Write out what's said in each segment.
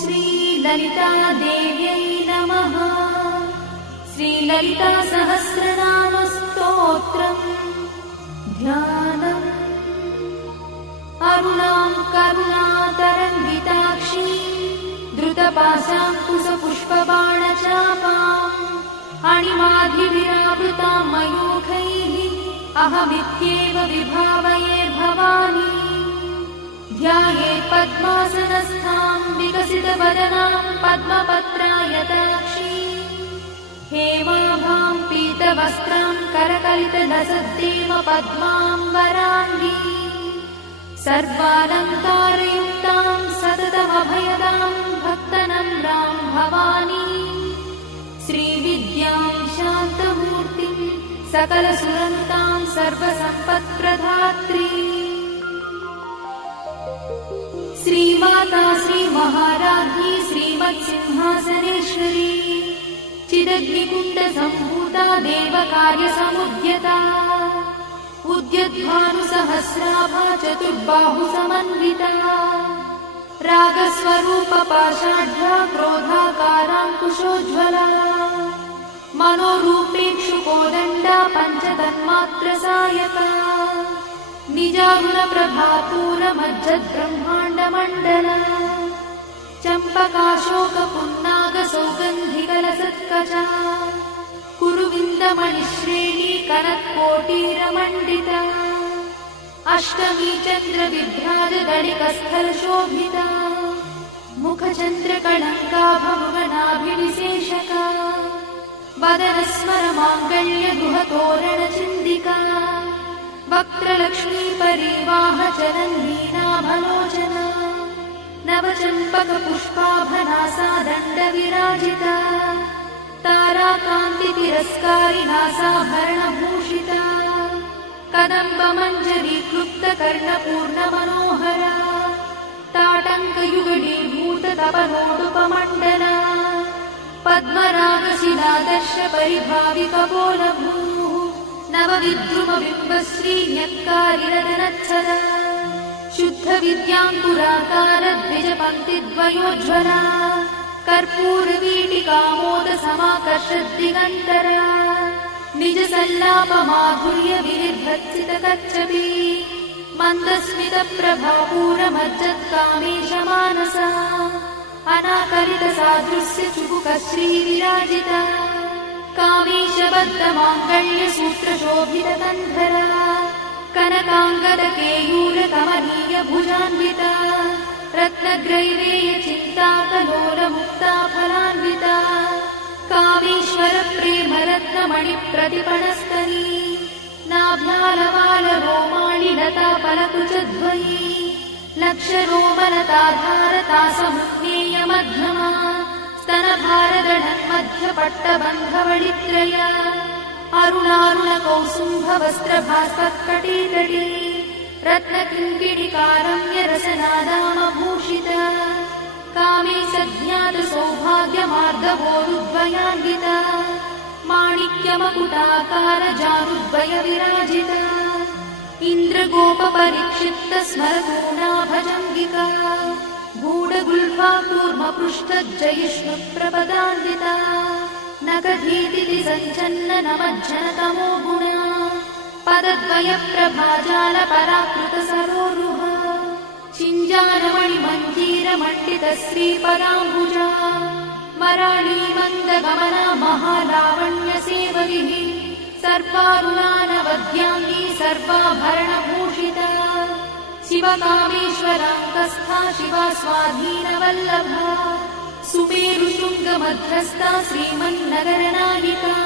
श्रीललितादेव्यै नमः। श्रीललितासहस्रनामस्तोत्रम् ध्यानम्। अरुणां करुणातरङ्गिताक्षी द्रुतपाशाङ्कुशपुष्पबाणचापाम् अणिमाधिविरावृतां मयूखैः अहमित्येव विभावये भवानी। ध्यायेत् पद्मासनस्थां विकसितवदनां पद्मपत्रायताक्षी हेमाभां पीतवस्त्रां करकलितलसद्देव पद्माम्बराङ्गी सर्वालङ्कारयुक्तां सततमभयदां भक्तनम्रां भवानी। श्रीविद्यां शान्तमूर्तिं सकलसुरन्तां सर्वसम्पत्प्रदात्री श्रीमाता श्रीमहाराज्ञी श्रीमत्सिंहासनेश्वरी चिदग्निकुण्डसम्भूता देवकार्यसमुद्यता उद्यद्भानुसहस्राभा चतुर्बाहुसमन्विता रागस्वरूपपाषाढ्या क्रोधाकाराङ्कुशोज्ज्वला मनोरूपेक्षुकोदण्डा पञ्चतन्मात्रसायका निजारुणप्रभापूरमज्जद्ब्रह्माण्डमण्डला चम्पकाशोकपुन्नागसौगन्धिकलसत्कचा कुरुविन्दमणिश्रेणी कनत्कोटीरमण्डिता अष्टमी चन्द्रविभ्राजदलिकस्थलशोभिता मुखचन्द्रकलङ्काभमृगनाभिविशेषका वदनस्मरमाङ्गल्यगुहतोरणचिन्दिका वक्त्रलक्ष्मीपरीवाहचरन्नीनाभलोचना नवचम्पकपुष्पाभनासा दण्डविराजिता ताराकान्तितिरस्कारिनासाभरणभूषिता कदम्बमञ्जरीक्लुप्तकर्णपूर्णमनोहरा ताटङ्कयुगडीभूततपनोडुपमण्डला पद्मरागशिलादर्शपरिभाविकपोलभूः नवविद्रुमबिम्बश्रीन्यक्कारिरदनच्छदा शुद्धविद्याङ्कुराकारद्विजपङ्क्तिद्वयोज्ज्वला कर्पूरवीटिकामोदसमाकर्षद्दिगन्तरा निजसल्लापमाधुर्यविनिर्भर्त्सितकच्छपी मन्दस्मितप्रभापूरमज्जत्कामेशमानसा अनाकलितसादृश्यचुबुकश्रीविराजिता कामेशबद्धमाङ्गल्यसूत्रशोभितकन्धरा कनकाङ्गदकेयूरकमनीयभुजान्विता रत्नग्रैवेयचिन्ताकलोलमुक्ताफलान्विता कामेश्वरप्रेमरत्नमणिप्रतिपणस्तनी नाभ्यालवालरोमाणि लताफलकुचद्वयी लक्षरोमलताधारतासमुज्ञेयमध्यमा स्तनभारदढन्मध्यपट्टबन्धवडित्रया अरुणारुणकौसुम्भवस्त्रभास्पत्कटीतटी रत्नकिङ्किणिकारम्यरसनादामभूषिता कामे सज्ञातसौभाग्यमार्गवोरुद्वयान्विता माणिक्यमकुटाकारजानुद्वयविराजिता इन्द्रगोपपरिक्षिप्तस्मरतूणाभजङ्गिका गूढगुल्फा कूर्मपृष्ठज्जयिष्णुप्रपदान्विता नखधीतिथि सञ्चन्ननमज्जनतमो गुणा पदद्वयप्रभाजालपराकृतसरोरुहा चिञ्जानमणिमञ्जीरमण्डितश्रीपदाम्बुजा मराळीमन्दगमना महालावण्यसेवरिः सर्वारुणानवद्याङ्गी सर्वाभरणभूषिता शिवकामेश्वराङ्कस्था शिवा स्वाधीनवल्लभा सुमेरुशृङ्गमध्यस्था श्रीमन्नगरनायिका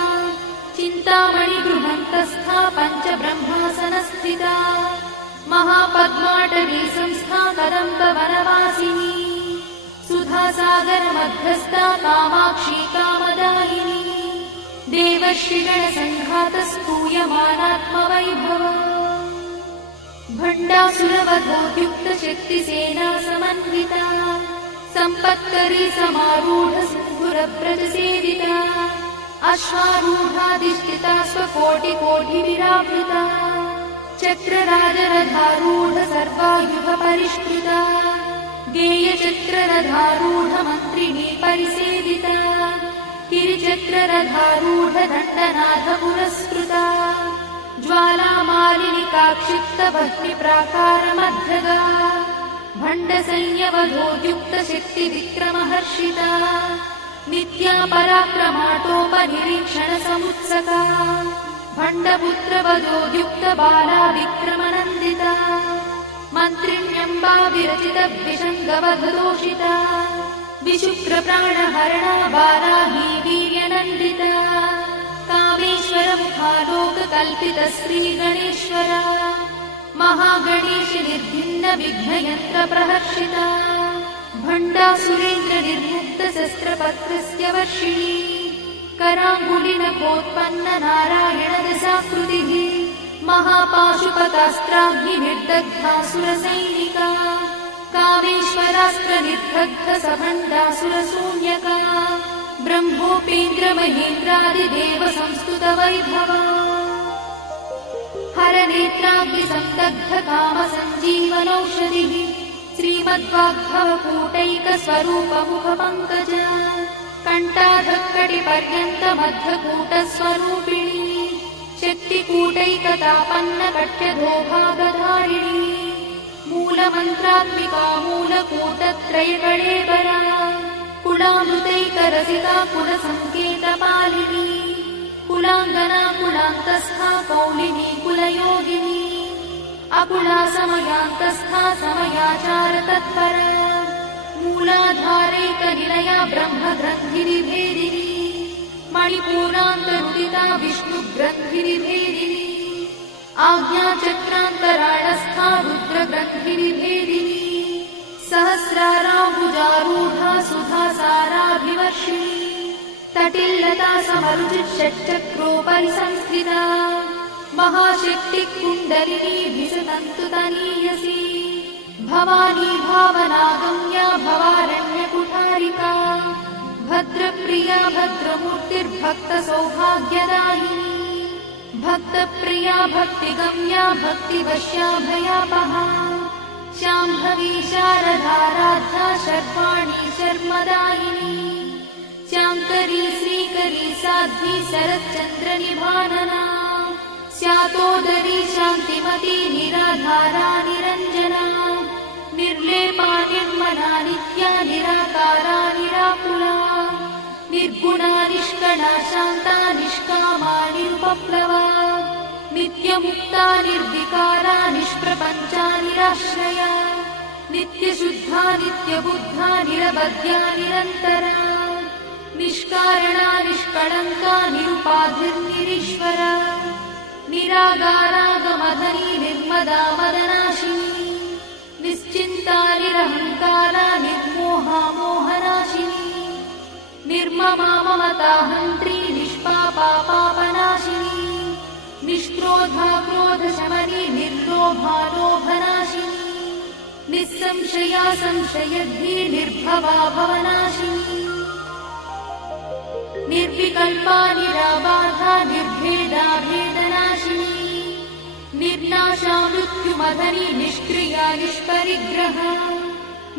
चिन्तामणिगृहन्तस्था पञ्चब्रह्मासनस्थिता महापद्माटवी संस्था कदम्बवनवासिनी सुधासागरमध्यस्था कामाक्षी कामदायिनी देवर्षिगणसङ्घातस्तूयमानात्मवैभवा भण्डासुरवधोद्युक्तशक्तिसेना समन्विता सम्पत्करी समारूढसिन्धुरव्रजसेविता अश्वारूढाधिष्ठिता स्वकोटिकोटिविरावृता चक्रराजरथारूढ सर्वायुधपरिष्कृता गेयचक्ररथारूढमन्त्रिणी परिसेविता गिरिचक्ररथारूढदण्डनाथ पुरस्कृता ज्वालामालिनिकाक्षिप्तभक्तिप्राकारमध्यगा भण्डसंयवधोद्युक्तशक्तिविक्रमहर्षिता नित्या पराक्रमाटोपनिरीक्षणसमुत्सका भण्डपुत्रवधोद्युक्तबाला विक्रमनन्दिता मन्त्रिण्यम्बा विरचितविषङ्गवधदोषिता विशुक्रप्राणहरणा बालाही वीर्यनन्दिता कामेश्वरमुखालोककल्पितश्रीगणेश्वरा महागणेश निर्भिन्नविघ्नयन्त्रप्रहर्षिता भण्डासुरेन्द्रनिर्मुक्तशस्त्रपत्रस्य वर्षिणी कराङ्गुलिनखोत्पन्ननारायणदशाकृतिः महापाशुपतास्त्राग्निर्दग्धासुरसैनिका कामेश्वरास्त्रनिर्दग्धसभण्डासुरशून्यका ब्रह्मोपेन्द्रमहेन्द्रादिदेवसंस्तुतवैभवा हरनेत्राग्निसंदग्धकामसञ्जीवनौषधिः श्रीमद्वाग्भवकूटैकस्वरूपमुखपङ्कज कण्ठाधक्कटिपर्यन्तमध्यकूटस्वरूपिणी शक्तिकूटैकतापन्नकट्यधोभागधारिणी मूलमन्त्रात्मिका मूलकूटत्रयकळेबरा कुलामृतैकरसिका कुलसङ्केतपालिनी कुलाङ्गना कुलान्तस्था कौलिनी कुलयोगिनी अकुला समयान्तस्था समयाचारतत्परा मूलाधारैकनिलया ब्रह्मग्रन्थिनिभेदिनी मणिपूरान्तरुदिता विष्णुग्रन्थिनिभेदिनी आज्ञाचक्रान्तराळस्था रुद्रग्रन्थिनिभेदिनी सहस्राराम्बुजारूढा सुधासाराभिवर्षिणी तटिल्लता समरुचिषट्चक्रोपरि संस्थिता महाशक्तिकुण्डलिनी विसतन्तुतनीयसी भवानी भावनागम्या भवारण्यकुठारिका भद्रप्रिया भद्रमूर्तिर्भक्तसौभाग्यदायिनी भक्तप्रिया भक्तिगम्या भक्तिवश्या भयापहा शाम्भवी शारदाराध्या शर्वाणी शर्मदायिनी शाङ्करी श्रीकरी साध्वी शरच्चन्द्रनिभानना स्यातोदरी शान्तिमती निराधारा निरञ्जना निर्लेपा निर्मला नित्या निराकारा निराकुला निर्गुणा निष्कणा शान्ता निष्कामा निरुपप्लवा नित्यमुक्ता निर्विकारा निष्प्रपञ्चा निराश्रया नित्यशुद्धा नित्यबुद्धा निरवध्या निरन्तरा निष्कारणा निष्कळङ्का निरुपाधिर्निरीश्वरा निरागारागमधनी निर्मदा मदनाशिनी निश्चिन्ता निरहङ्कारा निर्मोहा मोहनाशिनी निर्ममा ममताहन्त्री निष्पापा पापनाशिनी निष्क्रोधा क्रोधशमनी निर्लोभा लोभनाशिनी निस्संशया संशयद्धि निर्भवा भवनाशिनी निर्विकल्पा निराबाधा निर्भेदा भेदनाशिनी निर्नाशा मृत्युमधनी निष्क्रिया निष्परिग्रहा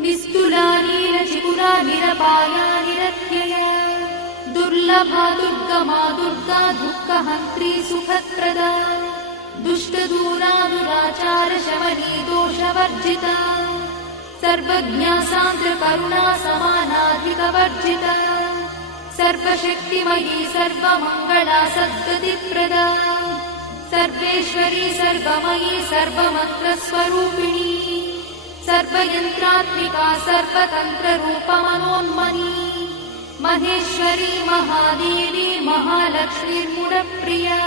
निस्तुला नीलचिकुरा निरपाया निरत्यया दुर्लभा दुर्गमा दुर्गा दुःखहन्त्री सुखप्रदा दुष्टदूरा दुराचारशमनी दोषवर्जिता सर्वज्ञा सान्द्रकरुणा समानाधिकवर्जिता सर्वशक्तिमयी सर्वमङ्गला सद्गतिप्रदा सर्वेश्वरी सर्वमयी सर्वमन्त्रस्वरूपिणी सर्वयन्त्रात्मिका सर्वतन्त्ररूपमनोन्मनी महेश्वरी महादेवी महालक्ष्मीर्मुडप्रिया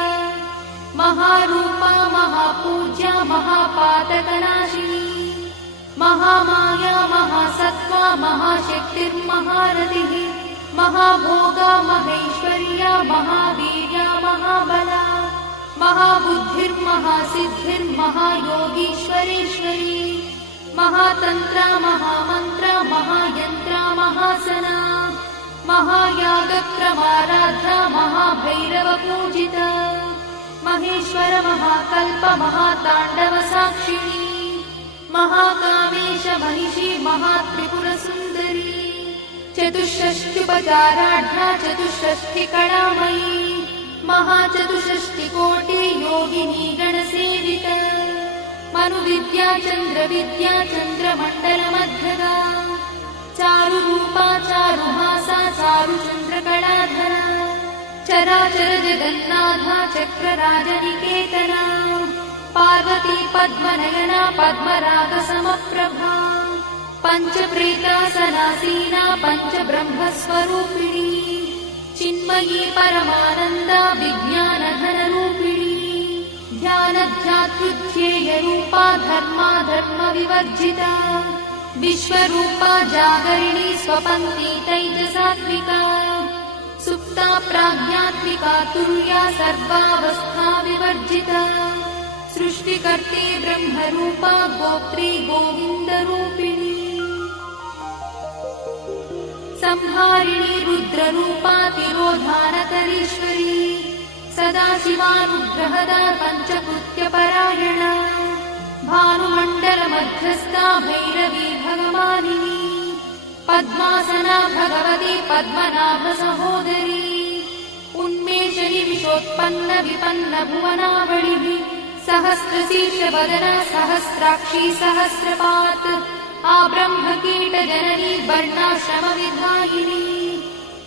महारूपा महापूज्या महापातकनाशिनी महामाया महासत्त्वा महाशक्तिर्महारथिः महाभोगा महेश्वर्या महावीर्या महाबला महाबुद्धिर्महासिद्धिर्महायोगीश्वरेश्वरी महातन्त्रा महामन्त्रा महायन्त्रा महासना महायागक्रमाराध्या महाभैरवपूजिता महेश्वर महाकल्प महाताण्डवसाक्षिणी महाकामेश महिषी महात्रिपुरसुन्दरी चतुष्षष्ट्युपचाराढ्या चतुष्षष्टिकलामयी महाचतुष्षष्टिकोटि योगिनी गणसेविता मनुविद्या चन्द्रविद्या चन्द्रमण्डलमध्यगा चारुरूपा चारुहासा चारुचन्द्रकलाधरा चराचर जगन्नाथा चक्रराजनिकेतना पार्वती पद्मनयना पद्मरागसमप्रभा पञ्चप्रेतासनासीना पञ्चब्रह्मस्वरूपिणी चिन्मयी परमानन्दा विज्ञानघनरूपिणी ध्यानध्यातृध्येयरूपा धर्माधर्मविवर्जिता विश्वरूपा जागरिणी स्वपन्ती तैजसात्विका सुप्ता प्राज्ञात्मिका तुल्या सर्वावस्था विवर्जिता सृष्टिकर्त्री ब्रह्मरूपा गोत्री गोविन्दरूपिणी संहारिणी रुद्ररूपा तिरोधानकरीश्वरी सदाशिवानुग्रहदा पञ्चकृत्यपरायणा भानुमण्डलमध्यस्था भैरवी भगवानिनी पद्मासना भगवती पद्मनाभसहोदरी उन्मेषणि विशोत्पन्न विपन्न भुवनावलिः सहस्रशीर्षवदना सहस्राक्षी सहस्रपात् आब्रह्मकीटजननी वर्णाश्रमविधायिनी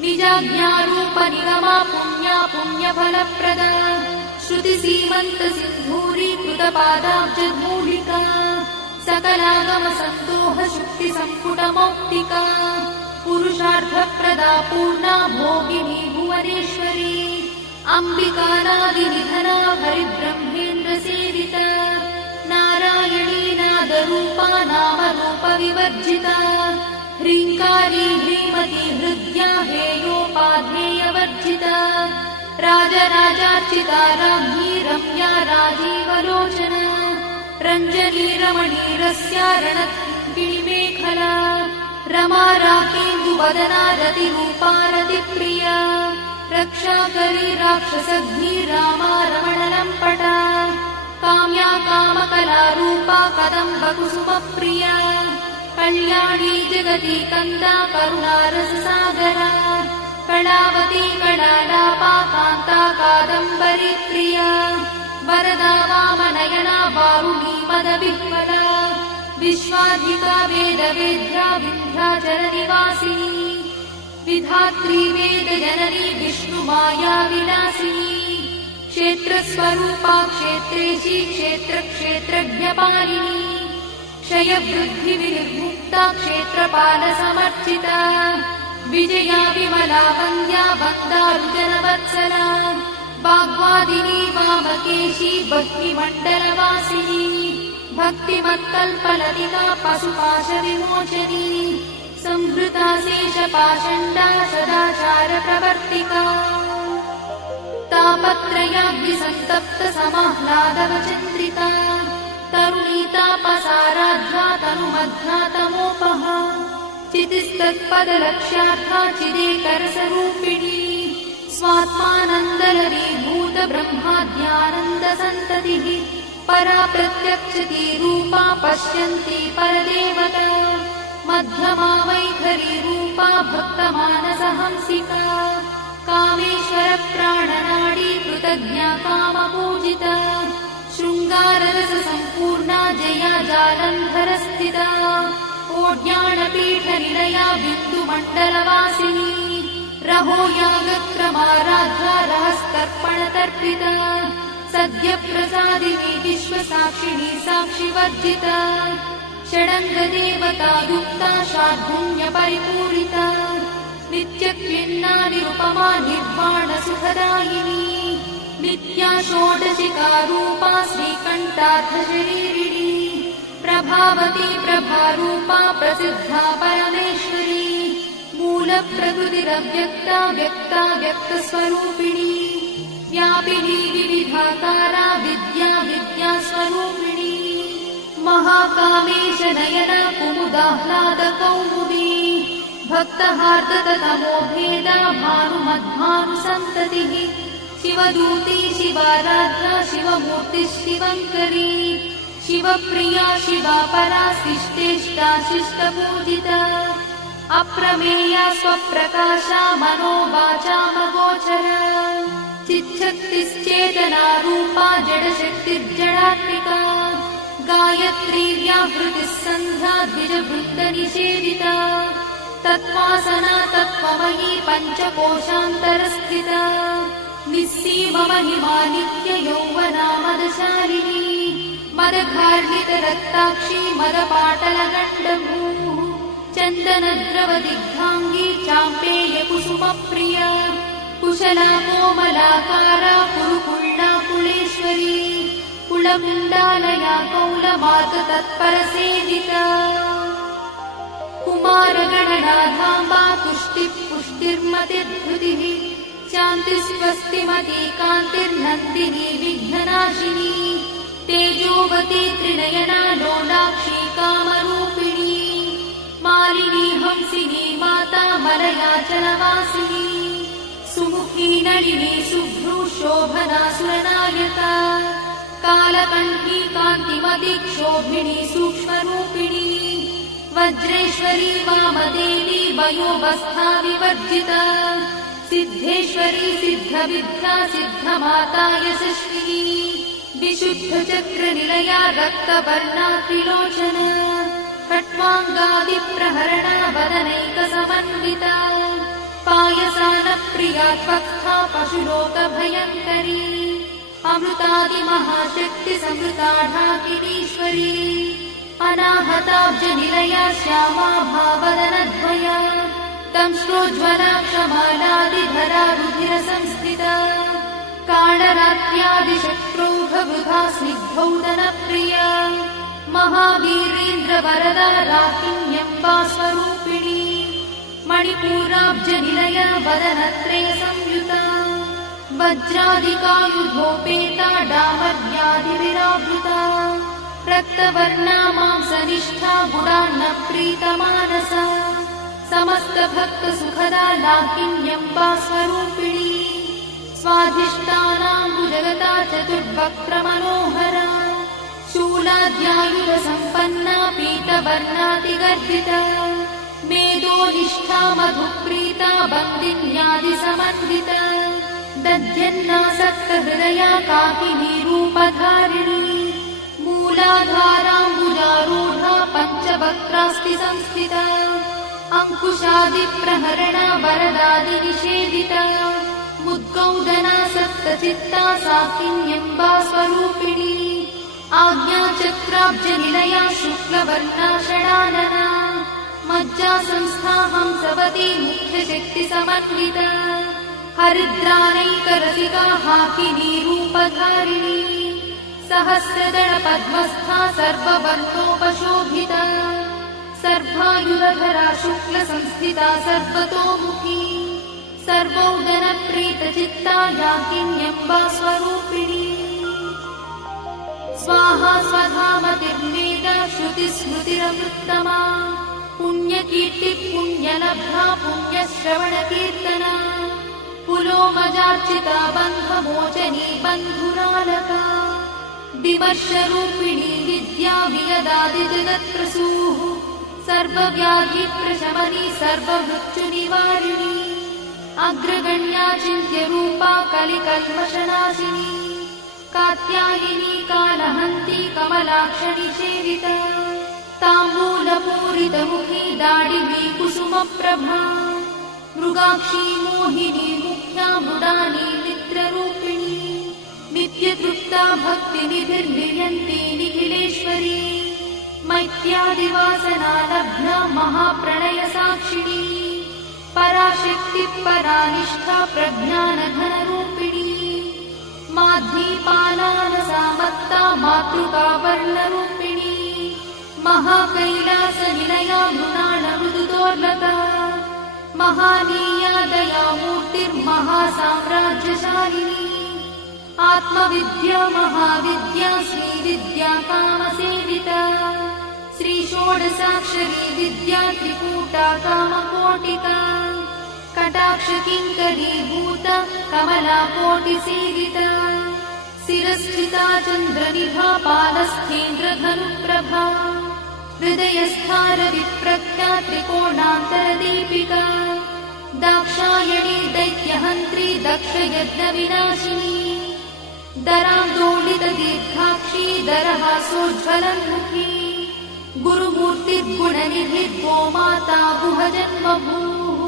निजाज्ञारूपनिगमा पुण्या पुण्यफलप्रदा श्रुतिसीमन्तसिन्धूरीकृतपादाब्जधूलिका सकलागमसन्दोहशुक्तिसम्पुटमौक्तिका पुरुषार्थप्रदा पूर्णा भोगिनी भुवनेश्वरी अम्बिकानादिनिधना हरिब्रह्मेन्द्रसेविता नारायणी नादरूपा नामरूपविवर्जिता ह्रीङ्कारी ह्रीमती हृद्या हेयोपाध्येयवर्जिता राजराजार्चिता राज्ञी रम्या राजीवलोचना रञ्जनी रमणीरस्या रणत्किणिमेखला रमा राकेन्दुवदना रतिरूपा रतिप्रिया रक्षाकरी राक्षसघ्नी रामा रमणलम्पटा काम्या कामकलारूपा कदम्बकुसुमप्रिया कल्याणी जगती कन्दा करुणारससागरा कलावती कलालापा कान्ता कादम्बरी प्रिया वरदा वामनयना वारुणी मदविह्वला विश्वाधिका वेदवेद्या विन्ध्याचलनिवासिनी विधात्री वेदजननी विष्णुमाया विलासिनी क्षेत्रस्वरूपा क्षेत्रेशी क्षेत्रक्षेत्रज्ञपालिनी क्षयवृद्धिविनिर्मुक्ता क्षेत्रपालसमर्चिता विजया विमला वन्द्या वन्दारुजनवत्सला वाग्वादिनी वामकेशी भक्तिमण्डलवासिनी भक्तिमत्कल्पलतिका पशुपाशविमोचनी संहृता शेषपाषण्डा सदाचारप्रवर्तिका तापत्रयाग्निसन्तप्त समाह्लादवचन्द्रिका तरुणीतापसाराध्या तनुमध्या तमोपहा चितिस्तत्पदलक्ष्यार्था चिदेकरसरूपिणी स्वात्मानन्दलरीभूत ब्रह्माद्यानन्दसन्ततिः परा प्रत्यक्षती रूपा पश्यन्ती परदेवता मध्यमा वैखरी रूपा भक्तमानसहंसिका कामेश्वरप्राणनाडी कृतज्ञा कामपूजिता शृङ्गाररससम्पूर्णा जया जालन्धरस्थिता ओड्याणपीठनिलया बिन्दुमण्डलवासिनी रहो यागक्रमाराध्या रहस्तर्पणतर्पिता सद्यप्रसादिनी विश्वसाक्षिणी साक्षिवर्जिता षडङ्गदेवतायुक्ता शार्दूल्यपरिपूरिता नित्यक्लिन्ना निरुपमा निर्वाणसुखदायिनी नित्या षोडशिकारूपा श्रीकण्ठार्थशरीरिणी प्रभावती प्रभारूपा प्रसिद्धा परमेश्वरी मूलप्रकृतिरव्यक्ता व्यक्ता व्यक्तस्वरूपिणी व्यापिनी विविधाकारा विद्या विद्यास्वरूपिणी महाकामेश नयना कुमुदाह्लादकौमुदी भक्तहार्दतमो भेदा भानुमद्भानुसन्ततिः शिवदूती शिवाराध्या शिवमूर्तिः शिवङ्करी शिवप्रिया शिवा परा शिष्टेष्टा शिष्टपूजिता अप्रमेया स्वप्रकाशा मनोवाचामगोचरा चिच्छक्तिश्चेतना रूपा जडशक्तिर्जडात्मिका गायत्री व्याहृतिः सन्ध्या द्विजवृन्दनिषेविता तत्त्वासना तत्त्वमयी पञ्चकोशान्तरस्थिता निस्सीममहिमा नित्ययौवना मदशालिनी मदघार्णितरक्ताक्षी मदपाटलगण्डभूः चन्दनद्रवदिग्धाङ्गी चाम्पेयकुसुमप्रिया कुशला कोमलाकारा कुरुकुण्डा कुलेश्वरी कुलकुण्डालया कौलमार्गतत्परसेविता कुमारगणनाधाम्बा तुष्टिपुष्टिर्मतिर्धृतिः शान्तिस्वस्तिमती कान्तिर्नन्दिनी विघ्ननाशिनी तेजोवती त्रिनयना लोलाक्षी कामरूपिणी मालिनी हंसिनी माता मलयाचलवासिनी सुमुखी नलिनी शुभ्रू शोभना सुरनायका कालकण्ठी कान्तिमती क्षोभिणी सूक्ष्मरूपिणी वज्रेश्वरी वामदेवी वयोवस्था विवर्जिता सिद्धेश्वरी सिद्धविद्या सिद्धमाता यशस्विनी विशुद्धचक्रनिलया रक्तवर्णा त्रिलोचना खट्वाङ्गादिप्रहरणा वदनैकसमन्विता पायसानप्रिया त्वक्था पशुलोकभयङ्करी अमृतादिमहाशक्तिसमृता ढाकिनीश्वरी अनाहताब्जनिलया श्यामा भावदनद्वया दंश्रोज्ज्वला क्षमालादिधरा रुधिरसंस्थिता कालरात्र्यादिशत्रुघवृथा स्निग्धौदनप्रिया महावीरेन्द्रवरदा राकिन्यम्बा स्वरूपिणी मणिपूराब्जनिलया वदनत्रयसंयुता वज्रादिकायुधोपेता डामर्यादिविरावृता रक्तवर्णा मांसनिष्ठा गुडान्नप्रीतमानसा समस्तभक्तसुखदा लाकिन्यम्बा स्वरूपिणी स्वाधिष्ठानाम्बुजगता चतुर्वक्त्रमनोहरा शूलाद्यायुधसम्पन्ना पीतवर्णातिगर्भिता मेदोनिष्ठा मधुप्रीता बन्दिन्यादिसमन्विता दध्यन्नासक्तहृदया काकिनी रूपधारिणी मूलाधाराम्बुजारूढा पञ्चवक्त्रास्ति संस्थिता अङ्कुशादिप्रहरणा वरदादिनिषेविता मुद्गौदना सप्तचित्ता साकिन्यम्बा स्वरूपिणी आज्ञाचक्राब्जनिलया शुक्लवर्णा षडानना मज्जासंस्था हंसवती मुख्यशक्तिसमन्विता हरिद्रानैकरसिका हाकिनी रूपधारिणी सहस्रदलपद्मस्था सर्ववर्णोपशोभिता सर्वायुधधरा शुक्लसंस्थिता सर्वतोमुखी सर्वौदनप्रीतचित्ता याकिन्यम्बा स्वरूपिणी स्वाहा स्वधामतिर्वेदा श्रुतिस्मृतिरमृत्तमा पुण्यकीर्तिः पुण्यलब्धा पुण्यश्रवणकीर्तना पुलोमजार्चिता बन्धमोचनी बन्धुरालका विमर्शरूपिणी विद्या वियदादिजगत्प्रसूः सर्वव्याधिप्रशमनी सर्वमृत्युनिवारिणी अग्रगण्या चिन्त्यरूपा कलिकल्मषनाशिनी कात्यायिनी कालहन्ती कमलाक्षनिषेविता ताम्बूलपूरितमुखी दाडिवी कुसुमप्रभा मृगाक्षी मोहिनी मुख्या मृडानी मित्ररूपिणी नित्यतृप्ता भक्तिनिधिर्नियन्ती निखिलेश्वरी मैत्यादिवासना लब्धा महाप्रणयसाक्षिणी पराशक्तिः परानिष्ठा प्रज्ञानघनरूपिणी माध्वीपालानसामत्ता मातृकावर्णरूपिणी महाकैलासनिलया मृणालमृदुदोर्लता महानीया दयामूर्तिर्महासाम्राज्यशालिनी आत्मविद्या महाविद्या श्रीविद्या कामसेविता श्रीषोडशाक्षरी विद्या त्रिकूटा कामकोटिका कटाक्षकिङ्करीभूता कमलाकोटिसेविता शिरस्थिता चन्द्रनिभा पालस्थेन्द्रधनुप्रभा हृदयस्थारविप्रख्या त्रिकोणान्तरदीपिका दाक्षायणी दैत्यहन्त्री दक्षयज्ञविनाशिनी दरान्दोलितदीर्घाक्षी दरहासोज्ज्वलन्मुखी गुरुमूर्तिर्गुणनिधिर्गोमाता गुहजन्मभूः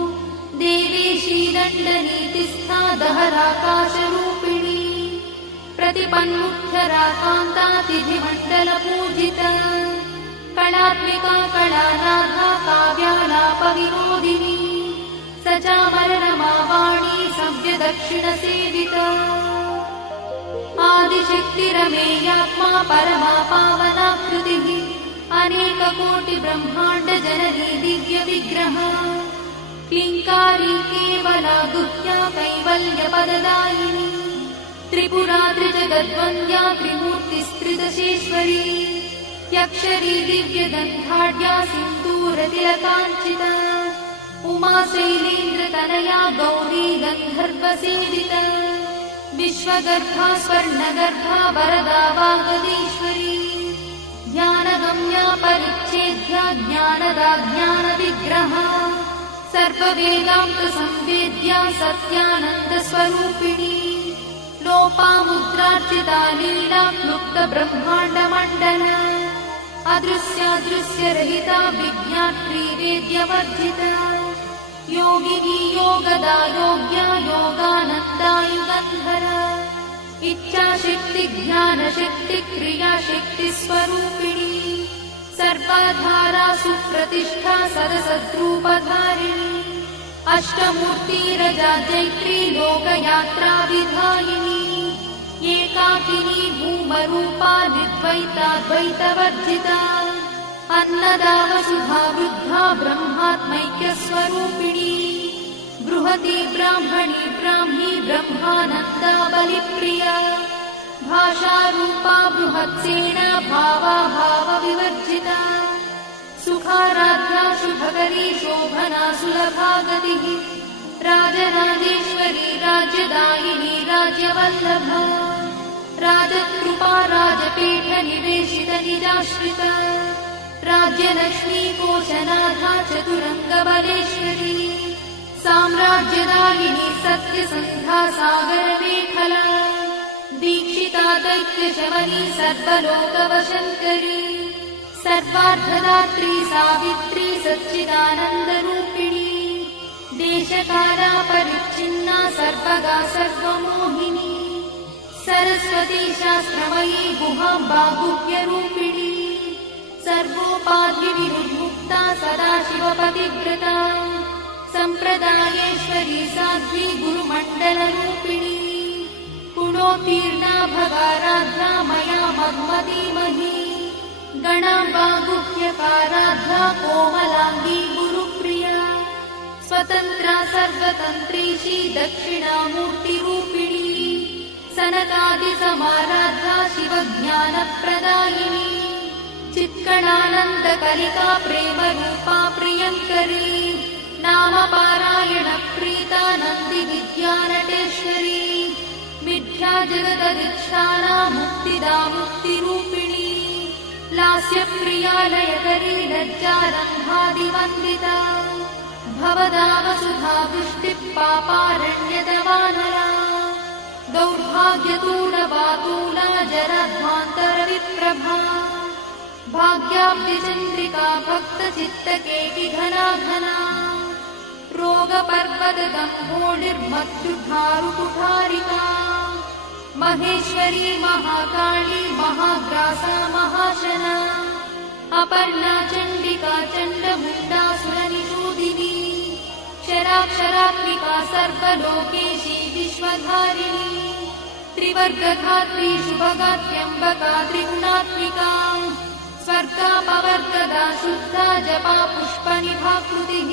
देवेशी दण्डनीतिस्था दहराकाशरूपिणी प्रतिपन्मुख्यराकान्तातिथिमण्डलपूजिता कलात्मिका कलानाथा काव्यालापविनोदिनी सचामररमावाणी सव्यदक्षिणसेविता आदिशक्तिरमेयात्मा परमा पावनाकृतिः अनेककोटिब्रह्माण्डजननी दिव्यविग्रहा क्लीङ्कारी केवला गुह्या कैवल्यपददायिनी त्रिपुरा त्रिजगद्वन्द्या त्रिमूर्तिस्त्रिदशेश्वरी यक्षरी दिव्यगन्धाढ्या सिन्दूरतिलकाञ्चिता उमा शैलेन्द्रतनया गौरी गन्धर्वसेविता विश्वगर्भा स्वर्णगर्भा वरदा वागदीश्वरी ध्यानगम्या परिच्छेद्या ज्ञानदा ज्ञानविग्रहा सर्ववेदान्तसंवेद्या सत्यानन्दस्वरूपिणी लोपामुद्रार्चिता लीला क्लुप्तब्रह्माण्डमण्डला अदृश्यादृश्यरहिता विज्ञात्री वेद्यवर्जिता योगिनी योगदा योग्या योगानन्दा युगन्धरा इच्छाशक्ति ज्ञानशक्ति क्रियाशक्ति स्वरूपिणी सर्वाधारा सुप्रतिष्ठा सदसद्रूपधारिणी अष्टमूर्तिरजा जैत्री लोकयात्रा विधायिनी एकाकिनी भूमरूपा निर्द्वैताद्वैतवर्जिता अन्नदा वसुधा वृद्धा ब्रह्मात्मैक्यस्वरूपिणी बृहती ब्राह्मणी ब्राह्मी ब्रह्मानन्दा बलिप्रिया भाषारूपा बृहत्सेना भावा भावविवर्जिता सुखाराध्या शुभकरी शोभना सुलभा गतिः राजराजेश्वरी राज्यदायिनी राज्यवल्लभा राजकृपा राजपीठ निवेशित निजाश्रिता राज्यलक्ष्मी कोशनाथा चतुरङ्गबलेश्वरी साम्राज्यदायिनी सत्यसन्धा सागरमेखला दीक्षिता दैत्यशमनी सर्वलोकवशङ्करी सर्वार्थदात्री सावित्री सच्चिदानन्दरूपिणी देशकाला परिच्छिन्ना सर्वगा सर्वमोहिनी सरस्वती शास्त्रमयी गुहाम्बा गुह्यरूपिणी सर्वोपाधिविनिर्मुक्ता सदाशिवपतिव्रता सम्प्रदायेश्वरी साध्वी गुरुमण्डलरूपिणी गुणोत्तीर्णा भगाराध्या मया मग्मतीमही गणाम्बा गुह्यकाराध्या कोमलाङ्गी गुरुप्रिया स्वतन्त्रा सर्वतन्त्रीशी दक्षिणामूर्तिरूपिणी सनकादिसमाराध्या शिवज्ञानप्रदायिनी चित्कणानन्दकलिका प्रेमरूपा प्रियङ्करी नामपारायणप्रीता नन्दिविद्यानटेश्वरी मिथ्या जगदधिष्ठाना मुक्तिदा मुक्तिरूपिणी लास्यप्रिया लयकरी लज्जारम्भादिवन्दिता भवदा वसुधा वृष्टिः पापारण्यतवानरा दौर्भाग्यतूलवातूला जराध्वान्तरविप्रभा भाग्याब्धिचन्द्रिका भक्तचित्तकेकिघना घना रोगपर्वतदम्भोनिर्मत्युद्धारुकुठारिका महेश्वरी महाकाली महाग्रासा महाशना अपर्णा चण्डिका चण्डमुण्डासुरनिषूदिनी क्षराक्षरात्मिका सर्वलोकेशी विश्वधारिणी त्रिवर्गधात्री शुभगात्र्यम्बका त्रिगुणात्मिका स्वर्गापवर्गदा शुद्धा जपा पुष्पनिभाकृतिः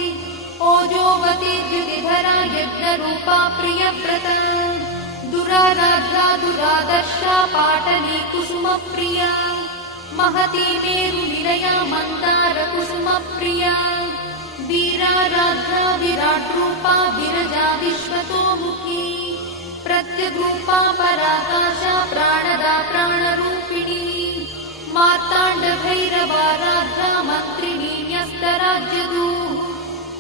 ओजोवती द्युतिधरा यज्ञरूपा प्रियव्रता दुराराध्या दुरादर्शा पाटली कुसुमप्रिया महती मेरुनिलया मन्दारकुसुमप्रिया वीराराध्या विराट्रूपा विरजा विश्वतोमुखी प्रत्यग्रूपा पराकाशा प्राणदा प्राणरूपिणी मार्ताण्डभैरवाराध्या मन्त्रिणी न्यस्तराज्यदूः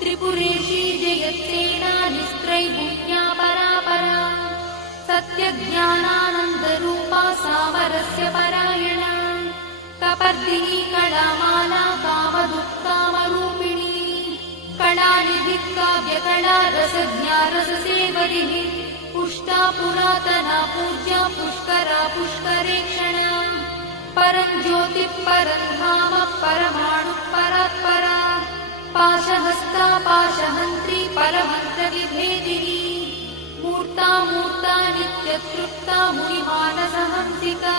त्रिपुरेशी जयत्सेना निस्त्रैगुण्या परापरा सत्यज्ञानानन्दरूपा सामरस्य परायणा कपर्दिनी कलामाला कामदुःकामरूपिणी कलानिधिः काव्यकला रसज्ञा रससेवरिः पुष्टा पुरातना पूज्या पुष्करा पुष्करेक्षणा परं ज्योतिः परं धाम परमाणुः परात्परा पाशहस्ता पाशहन्त्री परमन्त्रविभेदिनी मूर्ता मूर्ता नित्यतृप्ता मुनिमानसहंसिका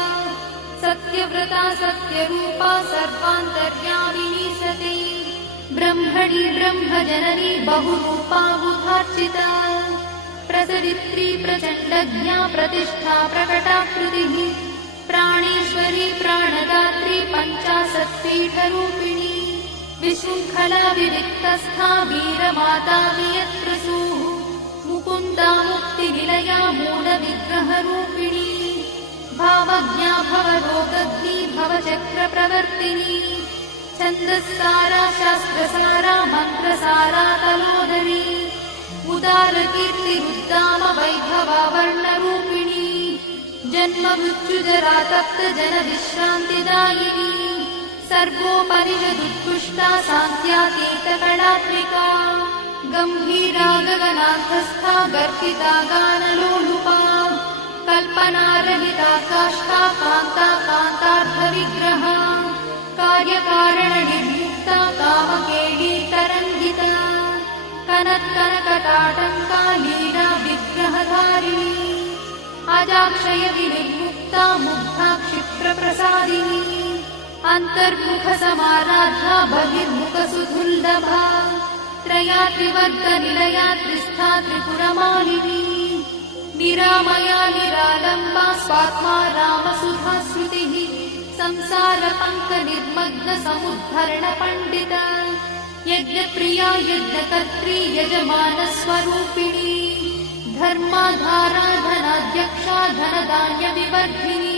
सत्यव्रता सत्यरूपा सर्वान्तर्यामिनी सती ब्रह्मणि ब्रह्मजननी बहुरूपा बुधार्चिता प्रसरित्री प्रचण्डज्ञा प्रतिष्ठा प्रकटाकृतिः प्राणेश्वरी प्राणदात्री पञ्चाशत्पीठरूपिणी विशृङ्खला विविक्तस्था वीरमाता वियत्रसूः मुकुन्दा मुक्तिनिलया मूलविग्रहरूपिणी भावज्ञा भवरोगग्नी भवचक्रप्रवर्तिनी छन्दस्सारा शास्त्रसारा मन्त्रसारा तलोदरी उदारकीर्तिरुद्दाम वैभवा वर्णरूपिणी जन्ममृत्युजरा तप्तजनविश्रान्तिदायिनी सर्वोपनिषदुत्कृष्टा सान्त्यातीतकलात्मिका गम्भीरा गगनार्थस्था गर्भिता गानलोलुपा कल्पनारहिता काष्ठा कान्ता कान्तार्थविग्रहा कार्यकारणनिर्मुक्ता कामकेली तरङ्गिता कनत्कनकटाटङ्का लीला विग्रहधारिणी अजाक्षयविनिर्मुक्ता मुग्धा क्षिप्रप्रसादिनी अन्तर्मुखसमाराध्या बहिर्मुखसुदुर्लभा त्रया त्रिवर्गनिलया त्रिस्था त्रिपुरमालिनी निरामया निरालम्बा स्वात्मा रामसुधाश्रुतिः संसारपङ्कनिर्मग्नसमुद्धरणपण्डिता यज्ञप्रिया यज्ञकर्त्री यजमानस्वरूपिणी धर्माधाराधनाध्यक्षा धनधान्यविवर्धिनी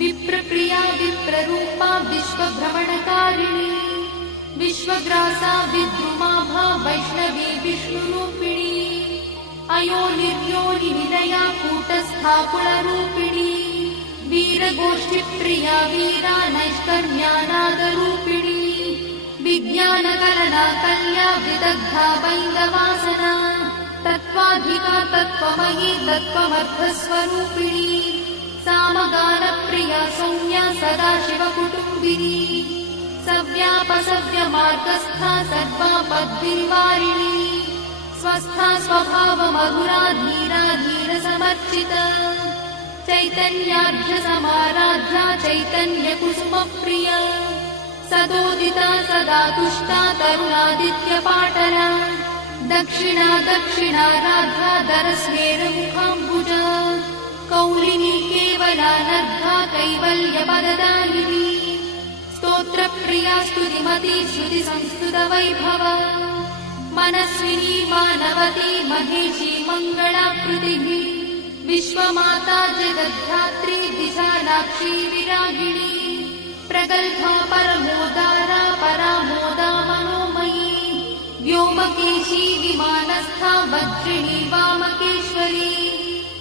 विप्रप्रिया विप्ररूपा विश्वभ्रमणकारिणी विश्वग्रासा विद्रुमाभा वैष्णवी विष्णुरूपिणी अयोनिर्योनिनिलया कूटस्था कुलरूपिणी वीरगोष्ठिप्रिया वीरा नैष्कर्म्यानादरूपिणी विज्ञानकरणा कल्या विदग्धा वैन्दवासना तत्त्वाधिका तत्त्वमयी तत्त्वमर्थस्वरूपिणी सामगानप्रिया सौम्या सदाशिवकुटुम्बिनी सव्यापसव्यमार्गस्था सर्वापद्विनिवारिणी स्वस्था स्वभावमधुरा धीरा धीरसमर्चिता चैतन्यार्घ्यसमाराध्या चैतन्यकुसुमप्रिया सदोदिता सदा तुष्टा तरुणादित्यपाटला दक्षिणा दक्षिणाराध्या दरस्मेरमुखाम्बुजा कौलिनी केवलानर्घा कैवल्यपददायिनी स्तोत्रप्रिया स्तुतिमती श्रुतिसंस्कृतवैभवा मनस्विनी मानवती महेशी मङ्गलाकृतिः विश्वमाता जगद्धात्री विशालाक्षी विरागिणी प्रगल्भा परमोदारा परामोदा मनोमयी व्योमकेशी विमानस्था वज्रिणी वामकेश्वरी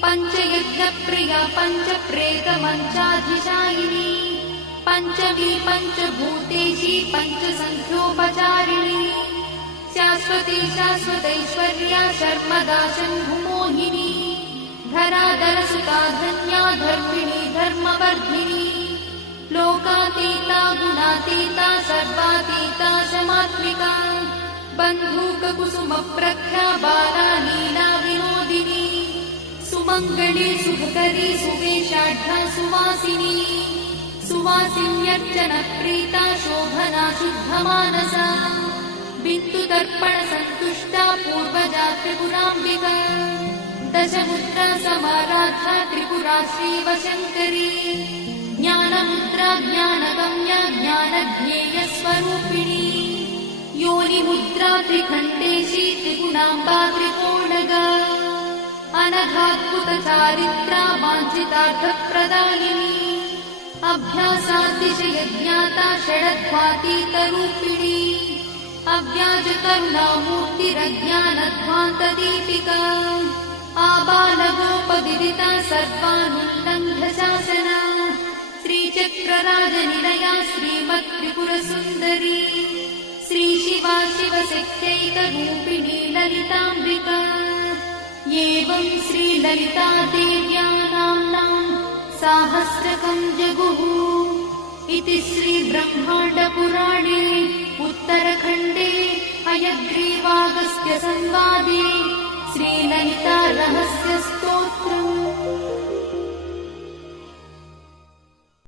पञ्चयज्ञप्रिया पञ्चप्रेतमञ्चाधिशायिनी पञ्चमी पञ्चभूतेशी पञ्चसङ्ख्योपचारिणी शाश्वती शाश्वतैश्वर्या शर्मदा शम्भुमोहिनी धराधरसुता धन्या धर्मिणी धर्मवर्धिनी लोकातीता गुणातीता सर्वातीता शमात्मिका बन्धूककुसुमप्रख्या बाला लीला विनोदिनी सुमङ्गली सुखकरी सुवेशाढ्या सुवासिनी सुवासिन्यर्चनप्रीता शोभना शुद्धमानसा बिन्दुदर्पणसन्तुष्टा पूर्वजा त्रिपुराम्बिका दशमुद्रा समाराधा त्रिपुरा श्रीवशङ्करी ज्ञानमुद्रा ज्ञानगम्या ज्ञानज्ञेयस्वरूपिणी योनिमुद्रा त्रिखण्डेशी त्रिगुणाम्बा त्रिकोणगा अनघाद्भुतचारित्रा वाञ्छितार्थप्रदायिनी अभ्यासातिशयज्ञाता षडध्वातीतरूपिणी अव्याजकरुणामूर्तिरज्ञानध्वान्तदीपिका आबालगोपविदिता सर्वानुल्लङ्घ्य शासना श्रीचक्रराजनिलया श्रीमत्त्रिपुरसुन्दरी श्रीशिवा शिवशक्त्यैकरूपिणी ललिताम्बिका एवं श्रीललितादेव्या नाम्नां साहस्रकं जगुः इति श्रीब्रह्माण्डपुराणे उत्तरखण्डे हयग्रीवागस्त्यसंवादे श्रीललितारहस्यस्तोत्रम्।